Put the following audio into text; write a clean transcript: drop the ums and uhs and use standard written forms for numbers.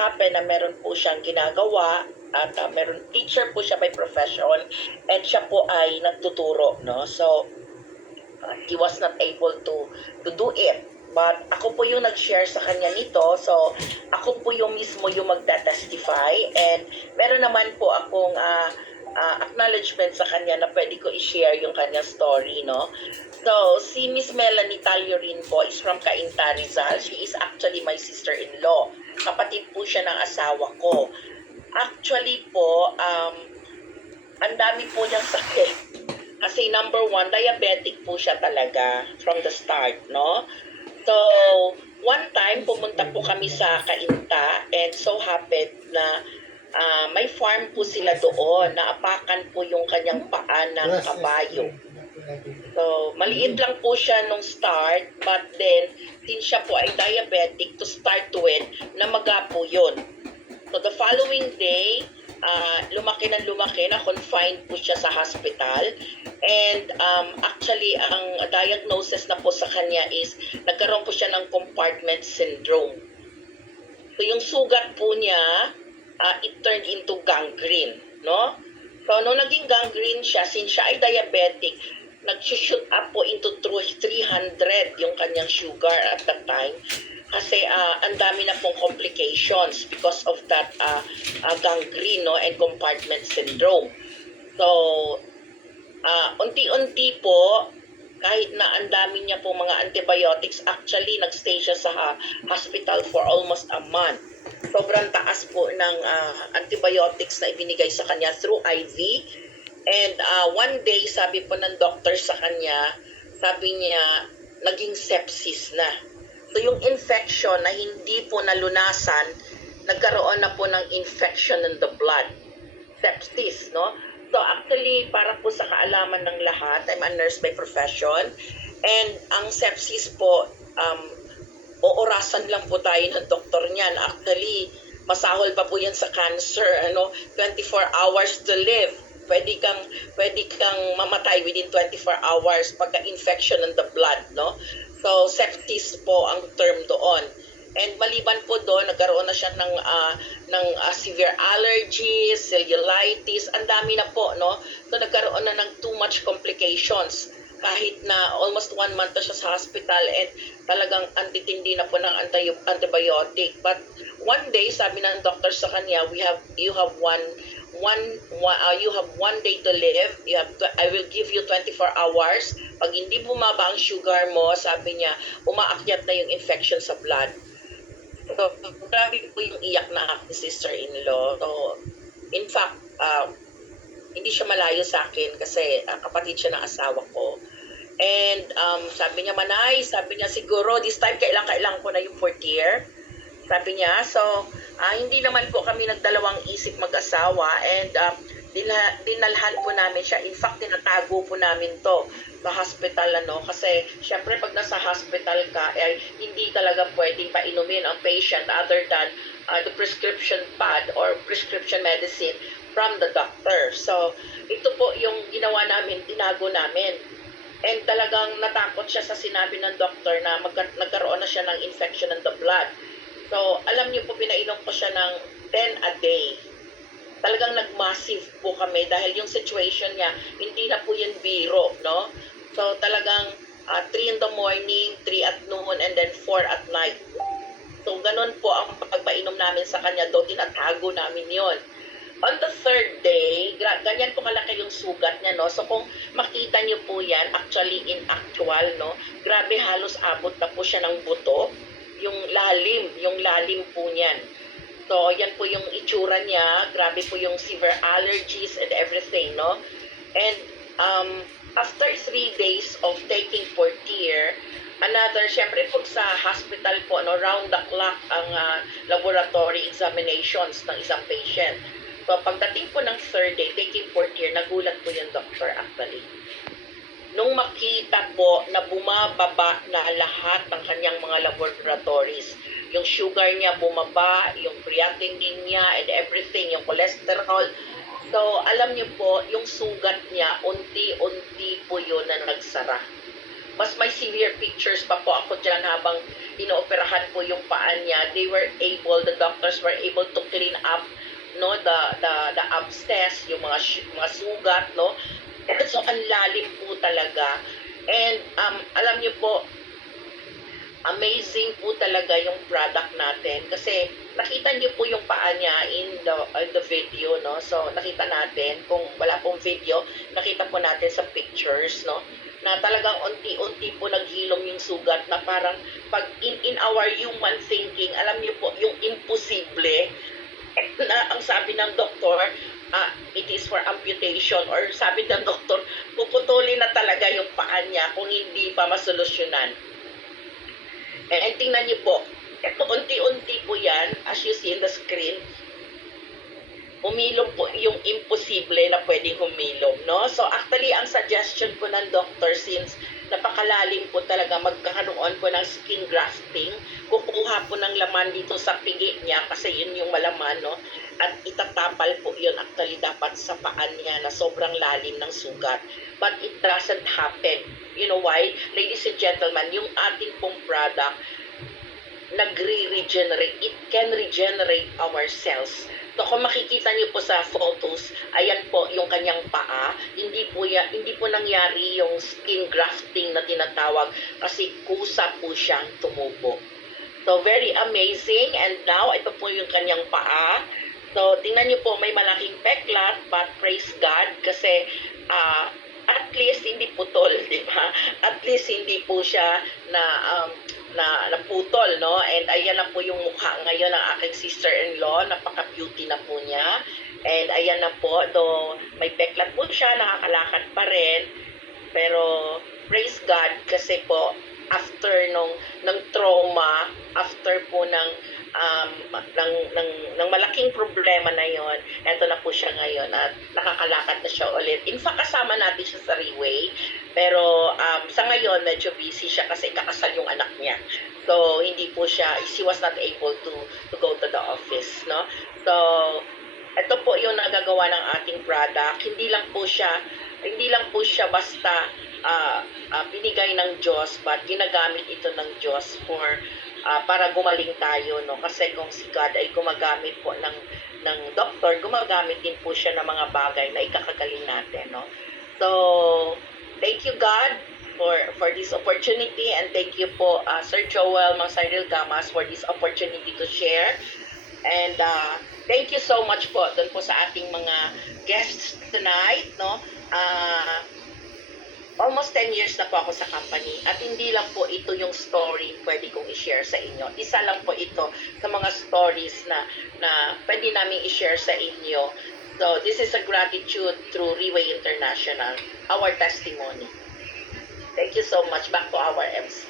happen na meron po siyang ginagawa at meron teacher po siya by profession and siya po ay nagtuturo, no? So he was not able to do it. But ako po yung nag-share sa kanya nito. So, ako po yung mismo yung magta-testify. And meron naman po akong acknowledgement sa kanya na pwede ko i-share yung kanyang story, no? So, si Miss Melanie Taliorin po is from Cainta, Rizal. She is actually my sister-in-law. Kapatid po siya ng asawa ko. Actually po, ang dami po niyang sakit. Kasi number one, diabetic po siya talaga from the start, no? So, one time, pumunta po kami sa Cainta and so happened na may farm po sila doon. Naapakan po yung kanyang paa ng kabayo. So, maliit lang po siya nung start, but then, since siya po ay diabetic, to start with, namaga po yun. So, the following day, lumaki na confined po siya sa hospital. And actually, ang diagnosis na po sa kanya is nagkaroon po siya ng compartment syndrome. So yung sugat po niya, it turned into gangrene, no? So nung naging gangrene siya, since siya ay diabetic, nag-shoot up po into 300 yung kanyang sugar at that time. Kasi ang dami na pong complications because of that gangrene, no, and compartment syndrome. So, unti-unti po, kahit na ang dami niya po mga antibiotics, actually nagstay siya sa hospital for almost a month. Sobrang taas po ng antibiotics na ibinigay sa kanya through IV. And one day, sabi po ng doctor sa kanya, sabi niya, naging sepsis na. So yung infection na hindi po nalunasan, nagkaroon na po ng infection in the blood. Sepsis, no? So actually, para po sa kaalaman ng lahat, I'm a nurse by profession. And ang sepsis po, oorasan lang po tayo ng doktor niyan. Actually, masahol pa po yan sa cancer, 24 hours to live. Pwede kang mamatay within 24 hours pagka-infection in the blood, no? So, sepsis po ang term doon. And maliban po doon, nagkaroon na siya ng severe allergies, cellulitis, ang dami na po, no? So, nagkaroon na ng too much complications. Kahit na almost 1 month na siya sa hospital and talagang antitindi na po ng antibiotic. But one day, sabi ng doctor sa kanya, you have one day to live. I will give you 24 hours. Pag hindi bumaba ang sugar mo, sabi niya, umaakyat na yung infection sa blood. So, grabe po yung iyak na aking sister-in-law. So, in fact, hindi siya malayo sa akin kasi kapatid siya ng asawa ko. And sabi niya, Manay, sabi niya, siguro this time kailang ko na yung 4th year. Sabi niya, so hindi naman po kami nagdalawang isip mag-asawa and dinalhan po namin siya. In fact, tinatago po namin to sa hospital, kasi syempre pag nasa hospital ka, hindi talaga pwedeng painumin ang patient other than the prescription pad or prescription medicine from the doctor. So, ito po yung ginawa namin, tinago namin. And talagang natakot siya sa sinabi ng doctor na nagkaroon na siya ng infection in the blood. So, alam niyo po, pinainom ko siya ng 10 a day. Talagang nag-massive po kami dahil yung situation niya, hindi na po yun biro, no? So, talagang 3 in the morning, 3 at noon, and then 4 at night. So, ganun po ang pagpainom namin sa kanya, doon tinatago namin yon. On the 3rd day, ganyan po kalaki yung sugat niya, no? So, kung makita niyo po yan, actually, in actual, no? Grabe, halos abot na po siya ng buto. Yung lalim po niyan. So, yan po yung itsura niya. Grabe po yung severe allergies and everything, no? And after 3 days of taking Portier, syempre po sa hospital po, no, round the clock ang laboratory examinations ng isang patient. So, pagdating po ng 3rd day, taking Portier, nagulat po yung doctor actually. Nung makita po na bumababa na lahat ng kanyang mga laboratories, yung sugar niya bumaba, yung creatinine niya and everything, yung cholesterol. So, alam niyo po, yung sugat niya, unti-unti po yun na nagsara. mas may severe pictures pa po ako dyan habang inooperahan po yung paa niya. The doctors were able to clean up, no, the abscess, yung mga sugat, no. So ang lalim po talaga. And alam niyo po, amazing po talaga yung product natin kasi nakita niyo po yung paa niya in the video, no. So nakita natin, kung wala pong video, nakita po natin sa pictures, no, na talagang unti-unti po naghilom yung sugat na parang pag in our human thinking, alam niyo po yung imposible na ang sabi ng doktor, it is for amputation, or sabi ng doktor, puputulin na talaga yung paa niya kung hindi pa masolusyonan. And tingnan niyo po, unti-unti po yan, as you see in the screen, humilom po yung imposible na pwedeng humilom, no? So actually, ang suggestion po ng doctor, since napakalalim po talaga, magkakaroon po ng skin grafting, kukuha po ng laman dito sa pigi niya kasi yun yung malaman, no? At itatapal po yun actually dapat sa paan niya na sobrang lalim ng sugat. But it doesn't happen. You know why? Ladies and gentlemen, yung ating pong product, nagre-regenerate. It can regenerate our cells. So kung makikita niyo po sa photos, ayan po yung kanyang paa. Hindi po nangyari yung skin grafting na tinatawag kasi kusa po siyang tumubo. So very amazing. And now ito po yung kanyang paa. So tingnan niyo po, may malaking peklat, but praise God kasi at least hindi putol, di ba? At least hindi po siya na naputol, no? And ayan na po yung mukha ngayon ng aking sister-in-law, napaka-beauty na po niya. And ayan na po, though may peklat po siya, nakakalakad pa rin. Pero praise God kasi po after ng trauma, after po ng malaking problema na yon, eto na po siya ngayon at nakakalakad na siya ulit. In fact, kasama natin siya sa Riway, pero sa ngayon medyo busy siya kasi kakasal yung anak niya. So hindi po siya, she was not able to go to the office, no? So ito po yung nagagawa ng ating product. Hindi lang po siya basta binigay ng Diyos, but ginagamit ito ng Diyos para gumaling tayo, no? Kasi kung si God ay gumagamit po ng doktor, gumagamit din po siya ng mga bagay na ikakagaling natin, no? So thank you God for this opportunity, and thank you po Sir Joel Mang Cyril Gamas for this opportunity to share. And thank you so much po doon po sa ating mga guests tonight, no? Almost 10 years na po ako sa company at hindi lang po ito yung story pwede kong i-share sa inyo. Isa lang po ito sa mga stories na pwede namin i-share sa inyo. So this is a gratitude through Riway International, our testimony. Thank you so much. Back to our MC.